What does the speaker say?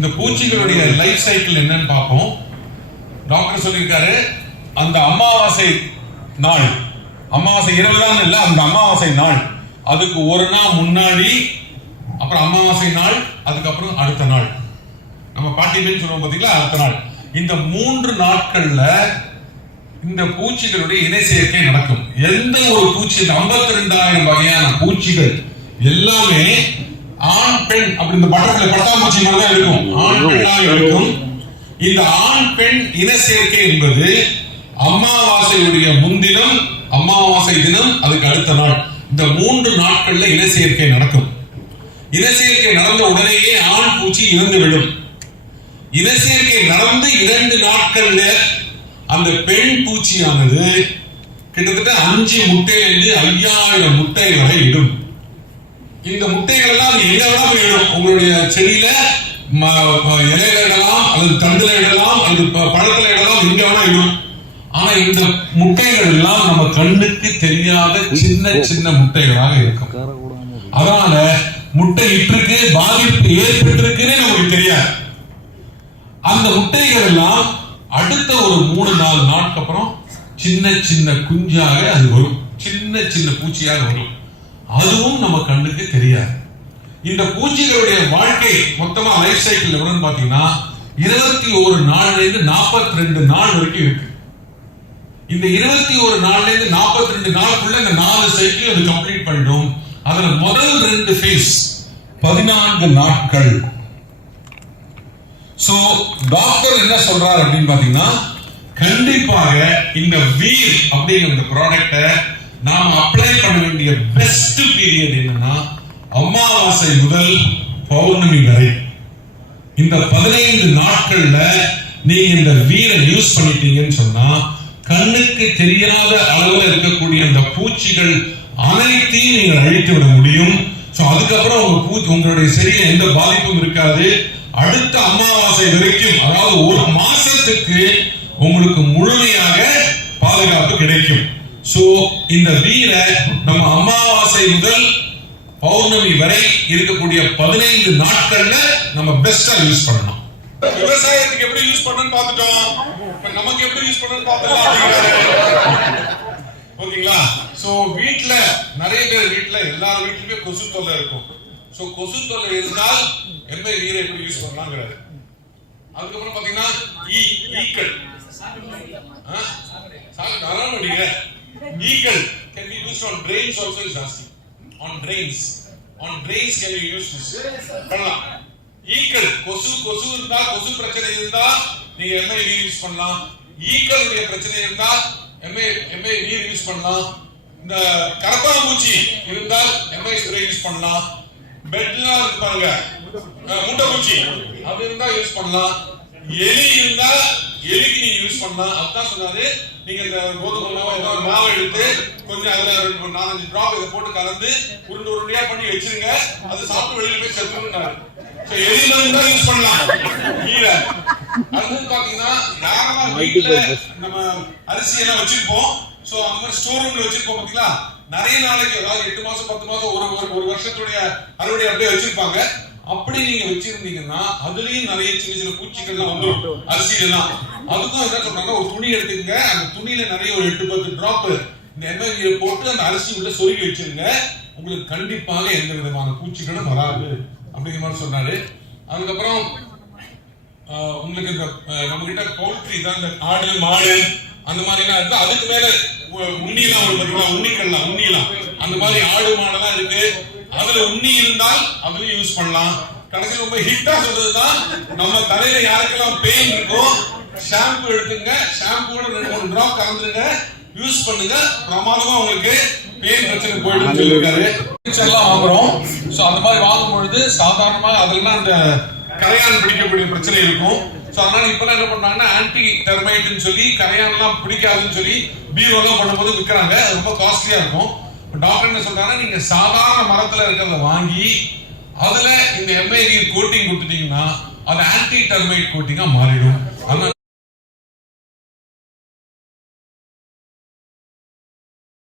இந்த பூச்சிகளுடைய life cycle என்னன்னு பார்ப்போம். டாக்டர் சொல்லியிருக்காரு அந்த அமாவாசை நாள். அமாவாசை இரவு தான் இல்லை அந்த அமாவாசை நாள். அதுக்கு ஒரு நாள் முன்னாடி அப்புறம் அமாவாசை நாள் அதுக்கப்புறம் அடுத்த நாள். நம்ம பாட்டின்னு சொல்லுவோம் பார்த்தீங்களா அடுத்த நாள். இந்த மூன்று நாட்கள்ல இந்த பூச்சிகளுடைய இணை சேர்க்கை நடக்கும். எந்த ஒரு பூச்சி ஐம்பத்தி ரெண்டாயிரம் வகையான பூச்சிகள் எல்லாமே ஆண் பெண் அப்படி இந்த பட்டத்துல பட்டாம்பூச்சி மாதிரி தான் இருக்கும். ஆண் பெண்ணாக இருக்கும். இந்த ஆண் பெண் இன சேர்க்கை என்பது அமாவாசையுடைய முன்தினம் அமாவாசை தினம் அதுக்கு அடுத்த நாள். இந்த மூன்று நாட்கள்ல இன சேர்க்கை நடக்கும். இன சேர்க்கை நடந்த உடனேயே ஆண் பூச்சி இறந்து விடும் இன சேர்க்கை நடந்து இரண்டு நாட்கள்ல அந்த பெண் பூச்சியானது கிட்டத்தட்ட அஞ்சு முட்டையிலிருந்து ஐயாயிரம் முட்டை வரை இடும். இந்த முட்டைகள் எல்லாம் அது எங்க வேணாலும் இடும். உங்களுடைய செடியில இலையில இடலாம் அல்லது தண்டுல இடலாம் அல்லது ப- பழத்துல இடலாம் எங்க வேணா இடும். ஆனா இந்த முட்டைகள் எல்லாம் நம்ம கண்ணுக்கு தெரியாத சின்ன சின்ன முட்டைகளாக இருக்கும். அதனால முட்டை இட்டிருக்கு பாதிப்பு ஏற்பட்டிருக்குன்னு நமக்கு தெரியாது. அந்த முட்டைகள் எல்லாம் அடுத்த ஒரு மூணு நாலு நாட்கு அப்புறம் சின்ன சின்ன குஞ்சாக அது வரும். சின்ன சின்ன பூச்சியாக வரும். அதுவும் நம்ம கண்ணுக்கு தெரியாது. இந்த பூச்சிகளுடைய வாழ்க்கை மொத்தமா லைஃப் சைக்கிள் எவ்வளவுன்னு பாத்தீங்கன்னா இருபத்தி ஒரு நாள்ல இருந்து நாற்பத்தி ரெண்டு நாள் வரைக்கும் இருக்கு. இந்த இருபத்தி ஒரு நாள்ல இருந்து நாற்பத்தி ரெண்டு நாளுக்குள்ள இந்த நாலு சைக்கிள் அது கம்ப்ளீட் பண்ணிடும். அதுல முதல் ரெண்டு ஃபேஸ் பதினான்கு நாட்கள். சோ டாக்டர் என்ன சொல்றாரு அப்படின்னு பாத்தீங்கன்னா கண்டிப்பாக இந்த வீர் அப்படிங்கிற இந்த ப்ராடக்ட்டை நாம் அப்ளை பண்ண வேண்டிய பெஸ்ட் பீரியட் என்னன்னா அமாவாசை முதல் பௌர்ணமி வரை. இந்த பதினைந்து நாட்கள்ல நீங்க இந்த வீரை யூஸ் பண்ணிட்டீங்கன்னு சொன்னா கண்ணுக்கு தெரியாத அளவுல இருக்கக்கூடிய அந்த பூச்சிகள் அனைத்தையும் நீங்க அழித்து விட முடியும். ஸோ அதுக்கப்புறம் உங்க பூ உங்களுடைய செடியில எந்த பாதிப்பும் இருக்காது. அடுத்த அமாவாசை வரைக்கும் அதாவது ஒரு மாசத்துக்கு உங்களுக்கு முழுமையாக பாதுகாப்பு கிடைக்கும். சோ இந்த வீரை நம்ம அமாவாசை முதல் பௌர்ணமி வரை இருக்கக்கூடிய பதினைந்து நாட்கள்ல நம்ம பெஸ்டா யூஸ் பண்ணணும். விவசாயத்துக்கு எப்படி யூஸ் பண்ணணும்னு பார்த்துட்டோம். நமக்கு எப்படி யூஸ் பண்ணணும்னு பார்த்துக்கலாம் ஓகேங்களா? சோ வீட்ல நிறைய பேர் வீட்ல எல்லார் வீட்லயுமே கொசு தொல்லை இருக்கும். சோ கொசு தொல்லை இருந்தால் எந்த வீரை எப்படி யூஸ் பண்ணலாங்கிறது அதுக்கப்புறம் பாத்தீங்கன்னா ஈ ஈக்கள். ஆ? Eagle can be used on brains also is asking on brains. on brains can you use this பண்ணலாம் ஈக்கள் கொசு கொசு இருந்தா கொசு பிரச்சனை இருந்தா நீங்க எம்ஐ நீர் யூஸ் பண்ணலாம். ஈக்களுடைய பிரச்சனை இருந்தா எம்ஐ எம்ஐ நீர் யூஸ் பண்ணலாம். இந்த கரப்பாம்பூச்சி இருந்தால் எம்ஐ ஸ்ப்ரே யூஸ் பண்ணலாம். பெட்லாம் இருப்பாங்க பாருங்க. முட்டை பூச்சி. அது இருந்தா யூஸ் பண்ணலாம். எலி இருந்தா எலிக்கு நீங்க யூஸ் பண்ணலாம் அதுதான் சொன்னாரு. நீங்க இந்த கோதுமை மாவு ஏதாவது மாவு எடுத்து கொஞ்சம் அதுல மூணு நாலஞ்சு டிராப் இதை போட்டு கலந்து உருண்டை உருண்டையா பண்ணி வச்சிருங்க. அது சாப்பிட்டு வெளியில போய் செத்துருந்தாரு So, எலி மருந்து தான் யூஸ் பண்ணலாம்? கீரை அடுத்து பாத்தீங்கன்னா வீட்டுல நம்ம அரிசி எல்லாம் வச்சிருப்போம். சோ அந்த மாதிரி ஸ்டோர் ரூம்ல வச்சிருப்போம் பாத்தீங்களா? நிறைய நாளைக்கு அதாவது எட்டு மாசம் பத்து மாசம் ஒரு ஒரு- ஒரு வருஷத்துடைய அறுவடை அப்படியே வச்சிருப்பாங்க. அப்படி நீங்க வச்சிருந்தீங்கன்னா அதுலயும் நிறைய சின்ன சின்ன பூச்சிகள்லாம் வந்துடும் அரிசியிலாம் அதுக்கும் என்ன சொல்றாங்க ஒரு துணி எடுத்துங்க அந்த துணியில நிறைய ஒரு எட்டு பத்து டிராப் இந்த எண்ணெய் போட்டு அந்த அரிசி உள்ள சொருகி வச்சிருங்க. உங்களுக்கு கண்டிப்பாக எந்த விதமான பூச்சிகளும் வராது அப்படிங்கிற மாதிரி சொன்னாரு. அதுக்கப்புறம் உங்களுக்கு இந்த நம்ம கிட்ட பவுல்ட்ரி தான் இந்த ஆடு மாடு அந்த மாதிரி எல்லாம் இருக்கு. அதுக்கு மேல உண்ணிலாம் ஒரு பாத்தீங்களா? உண்ணிக்கல்லாம் உண்ணிலாம். அந்த மாதிரி ஆடு மாடெல்லாம் இருக்கு. அதுல உண்ணி இருந்தால் அதுலயும் யூஸ் பண்ணலாம். கடைசி ரொம்ப ஹிட்டா சொல்றதுதான் நம்ம தலையில யாருக்கெல்லாம் பெயின் இருக்கோ ஷாம்பு எடுத்துங்க. ஷாம்புவோட ரெண்டு மூணு டிராப் கலந்துருங்க. யூஸ் பண்ணுங்க. பிரமாதமா உங்களுக்கு பெயின் பிரச்சனை போயிடும் சொல்லியிருக்காரு. எல்லாம் வாங்குறோம். சோ அந்த மாதிரி வாங்கும் பொழுது சாதாரணமா அதெல்லாம் அந்த கரையான் பிடிக்கக்கூடிய பிரச்சனை இருக்கும். சோ அதனால இப்ப என்ன பண்றாங்கன்னா ஆன்டி டெர்மைட்னு சொல்லி கரையான் எல்லாம் பிடிக்காதுன்னு சொல்லி பீரோ எல்லாம் பண்ணும்போது விற்கிறாங்க. அது ரொம்ப காஸ்ட்லியா இருக்கும். டாக்டர் என்ன சொல்றாங்கன்னா நீங்க சாதாரண மரத்துல இருக்கிறத வாங்கி அதுல இந்த எம்ஐடி கோட்டிங் கொடுத்துட்டீங்கன்னா அது ஆன்டி டெர்மைட் கோட்டிங்கா மாறிடும். அதனால